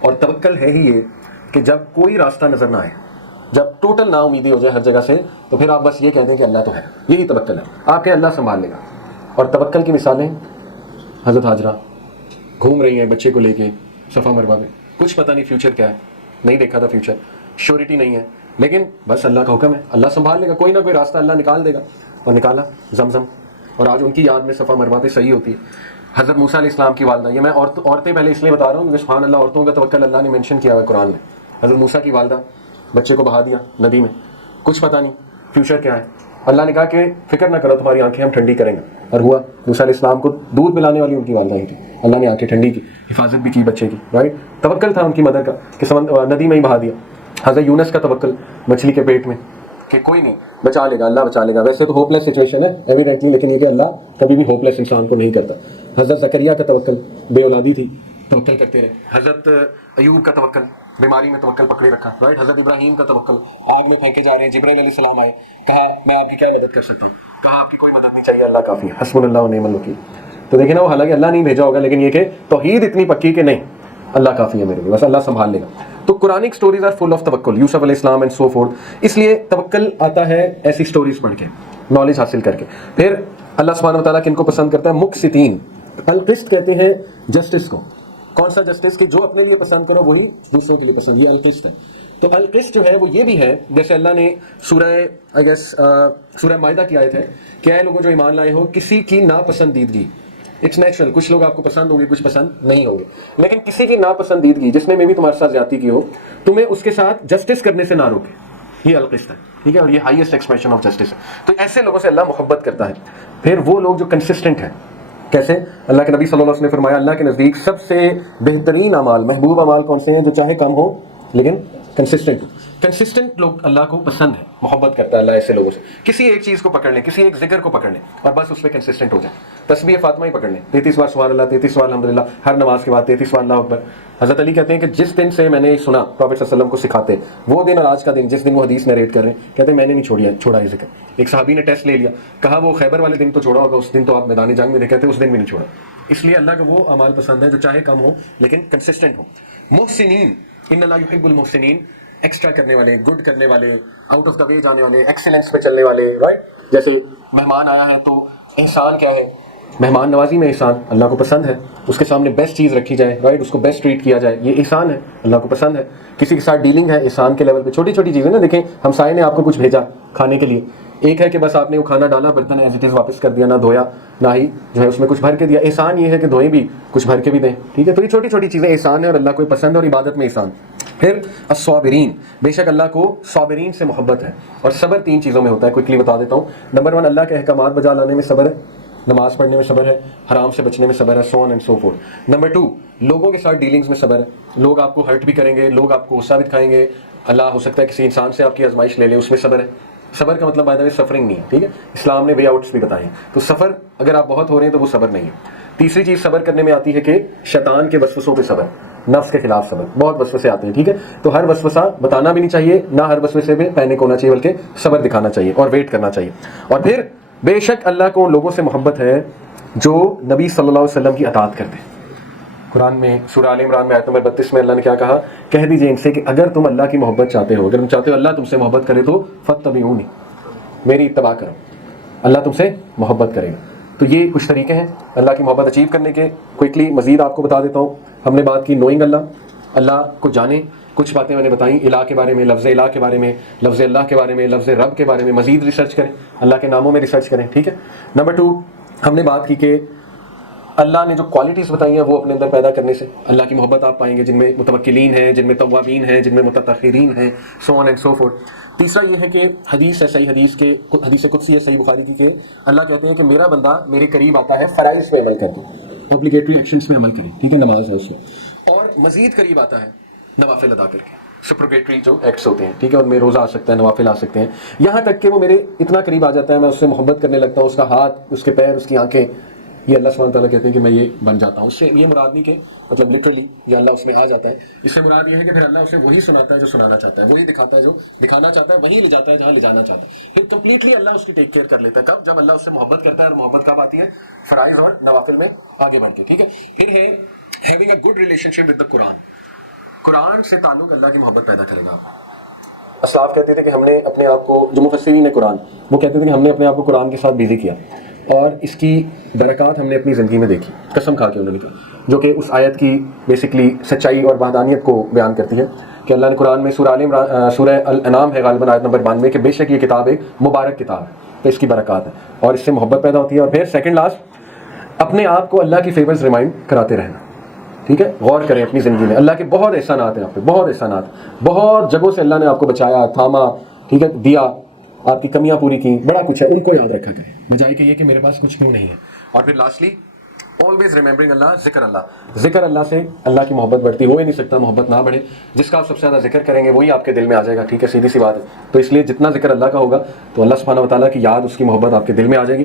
اور توکل ہے ہی یہ کہ جب کوئی راستہ نظر نہ آئے، جب ٹوٹل نا امیدی ہو جائے ہر جگہ سے، تو پھر آپ بس یہ کہتے ہیں کہ اللہ تو ہے. یہی توکل ہے. آپ کے اللہ سنبھال لے گا. اور توکل کی مثالیں، حضرت ہاجرہ گھوم رہی ہیں بچے کو لے کے صفا مروا میں، کچھ پتہ نہیں فیوچر کیا ہے، نہیں دیکھا تھا فیوچر، شیورٹی نہیں ہے، لیکن بس اللہ کا حکم ہے، اللہ سنبھال لے گا، کوئی نہ کوئی راستہ اللہ نکال دے گا. اور نکالا زمزم. اور آج ان کی یاد میں صفا مروا پہ صحیح ہوتی ہے. حضرت موسیٰ علیہ السلام کی والدہ، یہ میں عورتیں پہلے اس لیے بتا رہا ہوں کیونکہ سبحان اللہ عورتوں کا توکل اللہ نے مینشن کیا ہوا ہے قرآن میں. حضرت موسیٰ کی والدہ بچے کو بہا دیا ندی میں، کچھ پتہ نہیں فیوچر کیا ہے. اللہ نے کہا کہ فکر نہ کرو، تمہاری آنکھیں ہم ٹھنڈی کریں گے. اور ہوا، موسیٰ علیہ السلام کو دودھ پلانے والی ان کی والدہ ہی تھی. اللہ نے آنکھیں ٹھنڈی کی، حفاظت بھی کی بچے کی. رائٹ، توکل تھا ان کی مدر کا کہ ندی میں ہی بہا دیا. حضرت یونس کا توکل مچھلی کے پیٹ میں کہ کوئی نہیں، بچا لے گا، اللہ بچا لے گا. ویسے تو ہوپ لیس سچویشن ہے ایویڈنٹلی، لیکن یہ کہ اللہ کبھی بھی ہوپ لیس انسان کو نہیں کرتا. حضرت زکریا کا توکل، بے اولادی تھی، توکل کرتے رہے. حضرت ایوب کا توکل، بیماری میں توکل پکڑے رکھا. رائٹ. حضرت ابراہیم کا توکل، آگ میں پھینکے جا رہے ہیں، جبرائیل علیہ السلام آئے، کہا میں آپ کی کیا مدد کر سکتی ہوں؟ کہا آپ کی کوئی مدد نہیں چاہیے، اللہ کافی ہے، حسبنا اللہ ونعم الوکیل. تو دیکھیں نا، وہ حالانکہ اللہ نہیں بھیجا ہوگا، لیکن یہ کہ توحید اتنی پکی کہ نہیں، اللہ کافی ہے میرے لیے، بس اللہ سنبھال لے گا. تو تو Quranic stories are full of توکل، یوسف علیہ السلام اینڈ سو فورتھ. اس لیے توکل آتا ہے ایسی سٹوریز پڑھ کے، نالج حاصل کر کے. پھر اللہ سبحانہ و تعالیٰ کن کو پسند کرتا ہے؟ مقسطین. القسط کہتے ہیں جسٹس کو. کون سا جسٹس؟ کہ جو اپنے لیے پسند کرو وہی دوسروں کے لیے پسند، یہ القسط ہے. تو القسط جو ہے وہ یہ بھی ہے، جیسے اللہ نے سورہ مائدہ کی آیت ہے کہ اے لوگوں جو ایمان لائے ہو، کسی کی ناپسندیدگی، اٹس نیچرل، کچھ لوگ آپ کو پسند ہوں گے، کچھ پسند نہیں ہوں گے، لیکن کسی کی ناپسندیدگی، جس نے میں بھی تمہارے ساتھ زیادتی کی ہو، تمہیں اس کے ساتھ جسٹس کرنے سے نہ روکے. یہ القسط ہے، ٹھیک ہے، اور یہ ہائیسٹ ایکسپریشن آف جسٹس ہے. تو ایسے لوگوں سے اللہ محبت کرتا ہے. پھر وہ لوگ جو کنسسٹنٹ ہیں، کیسے؟ اللہ کے نبی صلی اللہ علیہ وسلم نے فرمایا اللہ کے نزدیک سب سے بہترین اعمال، محبوب اعمال کون سے ہیں؟ جو چاہے کم ہو لیکن کنسسٹنٹ ہو. کنسسٹنٹ لوگ اللہ کو پسند ہے، محبت کرتا ہے اللہ ایسے لوگوں سے. کسی ایک چیز کو پکڑ لیں، کسی ایک ذکر کو پکڑ لیں اور بس اس پہ کنسسٹنٹ ہو جائیں. تسبیح فاطمہ ہی پکڑ لیں، 33 بار سبحان اللہ، 33 بار الحمدللہ، ہر نماز کے بعد 33 بار اللہ اکبر. حضرت علی کہتے ہیں کہ جس دن سے میں نے سنا پروفیٹ صلی اللہ علیہ وسلم کو سکھاتے، وہ دن اور آج کا دن، جس دن وہ حدیث نریٹ کر رہے ہیں، کہتے ہیں میں نے نہیں چھوڑا یہ ذکر. ایک صحابی نے ٹیسٹ لے لیا، کہا وہ خیبر والے دن تو چھوڑا ہوگا، اس دن تو آپ میدان جنگ میں، کہتے اس دن بھی نہیں چھوڑا. اس لیے اللہ کو وہ اعمال پسند ہے جو چاہے کم ہو لیکن کنسسٹنٹ ہو. محسنین، ان اللہ یحب المحسنین، ایکسٹرا کرنے والے، گڈ کرنے والے، آؤٹ آف دا وے جانے والے، ایکسیلنس پہ چلنے والے، رائٹ. جیسے مہمان آیا ہے تو احسان کیا ہے؟ مہمان نوازی میں احسان اللہ کو پسند ہے. اس کے سامنے بیسٹ چیز رکھی جائے، رائٹ، اس کو بیسٹ ٹریٹ کیا جائے، یہ احسان ہے، اللہ کو پسند ہے. کسی کے ساتھ ڈیلنگ ہے احسان کے لیول پہ، چھوٹی چھوٹی چیزیں نا. دیکھیں ہمسائے نے آپ کو کچھ بھیجا کھانے کے لیے، ایک ہے کہ بس آپ نے وہ کھانا ڈالا، برتن ایز اٹ از واپس کر دیا، نہ دھویا نہ ہی جو ہے اس میں کچھ بھر کے دیا. احسان یہ ہے کہ دھوئیں بھی، کچھ بھر کے بھی دیں، ٹھیک ہے. تو یہ چھوٹی چھوٹی چیزیں احسان ہے اور اللہ کو پسند ہے، اور عبادت میں احسان. پھر الصابرین، بے شک اللہ کو صابرین سے محبت ہے. اور صبر 3 چیزوں میں ہوتا ہے، کوئکلی بتا دیتا ہوں. نمبر 1 اللہ کے احکامات بجا لانے میں صبر ہے، نماز پڑھنے میں صبر ہے، حرام سے بچنے میں صبر ہے، so on and so forth. Number 2 لوگوں کے ساتھ ڈیلنگز میں صبر ہے. لوگ آپ کو ہرٹ بھی کریں گے، لوگ آپ کو غصہ بھی دکھائیں گے، اللہ ہو سکتا ہے کسی انسان سے آپ کی آزمائش لے لے، اس میں صبر ہے. صبر کا مطلب بائی دا وے سفرنگ نہیں ہے، ٹھیک ہے. اسلام نے وے آؤٹس بھی بتائے ہیں. تو سفر اگر آپ بہت ہو رہے ہیں تو وہ صبر نہیں ہے. تیسری چیز صبر کرنے میں آتی ہے کہ شیطان کے وسوسوں پہ صبر، نفس کے خلاف صبر. بہت وسوسے آتے ہیں، ٹھیک ہے. تو ہر وسوسہ بتانا بھی نہیں چاہیے، نہ ہر وسوسے پہ پینک ہونا چاہیے، بلکہ صبر دکھانا چاہیے اور ویٹ کرنا چاہیے. اور پھر بے شک اللہ کو ان لوگوں سے محبت ہے جو نبی صلی اللہ علیہ وسلم کی اطاعت کرتے ہیں. قرآن میں سورہ آل عمران میں آیت نمبر 32 میں اللہ نے کیا کہا؟ کہہ دیجئے ان سے کہ اگر تم اللہ کی محبت چاہتے ہو، اگر تم چاہتے ہو اللہ تم سے محبت کرے تو فاتبعونی، میری اتباع کرو، اللہ تم سے محبت کرے گا. تو یہ کچھ طریقے ہیں اللہ کی محبت اچیو کرنے کے. کوئکلی مزید آپ کو بتا دیتا ہوں. ہم نے بات کی نوئنگ اللہ، اللہ کو جانیں. کچھ باتیں میں نے بتائیں الہ کے بارے میں، لفظ الہ کے بارے میں، لفظ اللہ کے بارے میں، لفظ رب کے بارے میں. مزید ریسرچ کریں، اللہ کے ناموں میں ریسرچ کریں، ٹھیک ہے. نمبر 2 ہم نے بات کی کہ اللہ نے جو کوالٹیز بتائی ہیں وہ اپنے اندر پیدا کرنے سے اللہ کی محبت آپ پائیں گے، جن میں متوکلین ہیں، جن میں توابین ہیں، جن میں متطہرین ہیں، سو آن اینڈ سو فورتھ. تیسرا یہ ہے کہ حدیث ہے، صحیح حدیث قدسی ہے صحیح بخاری کی، کہ اللہ کہتے ہیں کہ میرا بندہ میرے قریب آتا ہے فرائض پہ عمل کر کے، اوبلیگیٹری ایکشنز پہ عمل کرے، ٹھیک ہے، نماز ہے اس میں، اور مزید قریب آتا ہے نوافل ادا کر کے، سپروگیٹری جو ایکٹس ہوتے ہیں، ٹھیک ہے، ان میں روزہ آ سکتا ہے، نوافل آ سکتے ہیں. یہاں تک کہ وہ میرے اتنا قریب آ جاتا ہے، میں اس سے محبت کرنے لگتا ہوں، اس کا ہاتھ، اس کے پیر، اس کی آنکھیں، یہ اللہ سبحانہ تعالیٰ کہتے ہیں کہ میں یہ بن جاتا ہوں. اس سے یہ مراد نہیں کہ مطلب لٹرلی یا اللہ اس میں آ جاتا ہے. اس سے مراد یہ ہے کہ پھر اللہ اسے وہی سناتا ہے جو سنانا چاہتا ہے، وہی دکھاتا ہے جو دکھانا چاہتا ہے، وہی لے جاتا ہے جہاں لے جانا چاہتا ہے. پھر کمپلیٹلی اللہ اس کی ٹیک کیئر کر لیتا ہے. کب؟ جب اللہ اس سے محبت کرتا ہے. اور محبت کب آتی ہے؟ فرائض اور نوافل میں آگے بڑھ کے، ٹھیک ہے. پھر ہے having a good relationship with the Quran. Quran سے تعلق اللہ کی محبت پیدا کرے گا. اسلاف کہتے تھے کہ ہم نے اپنے آپ کو، جو مفسرین ہیں قرآن، وہ کہتے تھے کہ ہم نے اپنے آپ کو قرآن کے ساتھ بزی کیا اور اس کی برکات ہم نے اپنی زندگی میں دیکھی. قسم کھا کے انہوں نے کہا، جو کہ اس آیت کی بیسکلی سچائی اور وحدانیت کو بیان کرتی ہے کہ اللہ نے قرآن میں سورہ الانعام ہے غالباً آیت نمبر 92 کہ بے شک یہ کتاب ایک مبارک کتاب ہے، تو اس کی برکات ہے اور اس سے محبت پیدا ہوتی ہے. اور پھر سیکنڈ لاسٹ، اپنے آپ کو اللہ کی فیورز ریمائنڈ کراتے رہنا، ٹھیک ہے. غور کریں اپنی زندگی میں، اللہ کے بہت احسانات ہیں آپ پہ، بہت احسانات، بہت جگہوں سے اللہ نے آپ کو بچایا، تھاما، ٹھیک ہے، دیا، آپ کی کمیاں پوری کی، بڑا کچھ ہے، ان کو یاد رکھا کریں بجائے کہ یہ کہ میرے پاس کچھ کیوں نہیں ہے. اور پھر لاسٹلی always remembering اللہ، ذکر اللہ سے اللہ کی محبت بڑھتی. ہو ہی نہیں سکتا محبت نہ بڑھے. جس کا آپ سب سے زیادہ ذکر کریں گے وہی آپ کے دل میں آ جائے گا، ٹھیک ہے، سیدھی سی بات ہے. تو اس لیے جتنا ذکر اللہ کا ہوگا تو اللہ سبحانہ و تعالیٰ کی یاد، اس کی محبت آپ کے دل میں آ جائے گی.